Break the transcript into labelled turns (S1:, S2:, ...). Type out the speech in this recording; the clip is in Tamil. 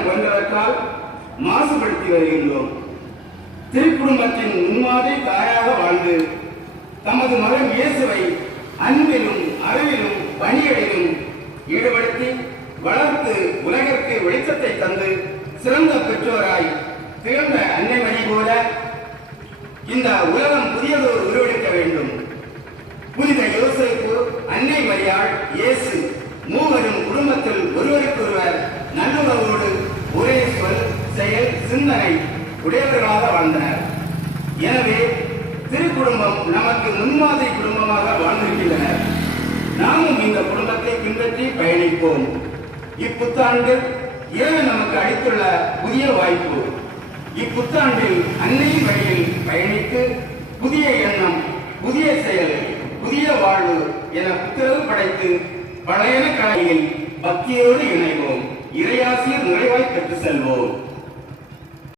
S1: தீவனம் போன்றவற்றால் மாசுபடுத்தி வருகின்றோம். திருக்குடும்பத்தின் முன்மாதிரி தாயாக வாழ்ந்து தமது மகன் இயேசுவை அன்பிலும் அறிவிலும் பணிகளிலும் ஈடுபடுத்தி வளர்த்து உலகிற்கு வெளிச்சத்தை தந்து சிறந்த பெற்றோராய் திகழ்ந்த அன்னை மணி போல இந்த உலகம் புதியதோர் உருவெடுக்க வேண்டும். சிந்தனை உடையவர்களாக வாழ்ந்தனர். எனவே திருக்குடும்பம் நமக்கு முன்மாதிரி குடும்பமாக வாழ்ந்திருக்கின்றனர். நாமும் இந்த குடும்பத்தை பின்பற்றி பயணிப்போம். இப்புத்தாண்டு இறைவன் நமக்கு அளித்துள்ள புதிய வாய்ப்பு? இப்புத்தாண்டில் அன்னையின் வழியில் பயணித்து புதிய எண்ணம் புதிய செயல் புதிய வாழ்வு என புத்திரவு படைத்து பழையன கலையில் பக்தியோடு இணைவோம். இறையாசிரியர் நிறைவாய் பெற்று செல்வோம்.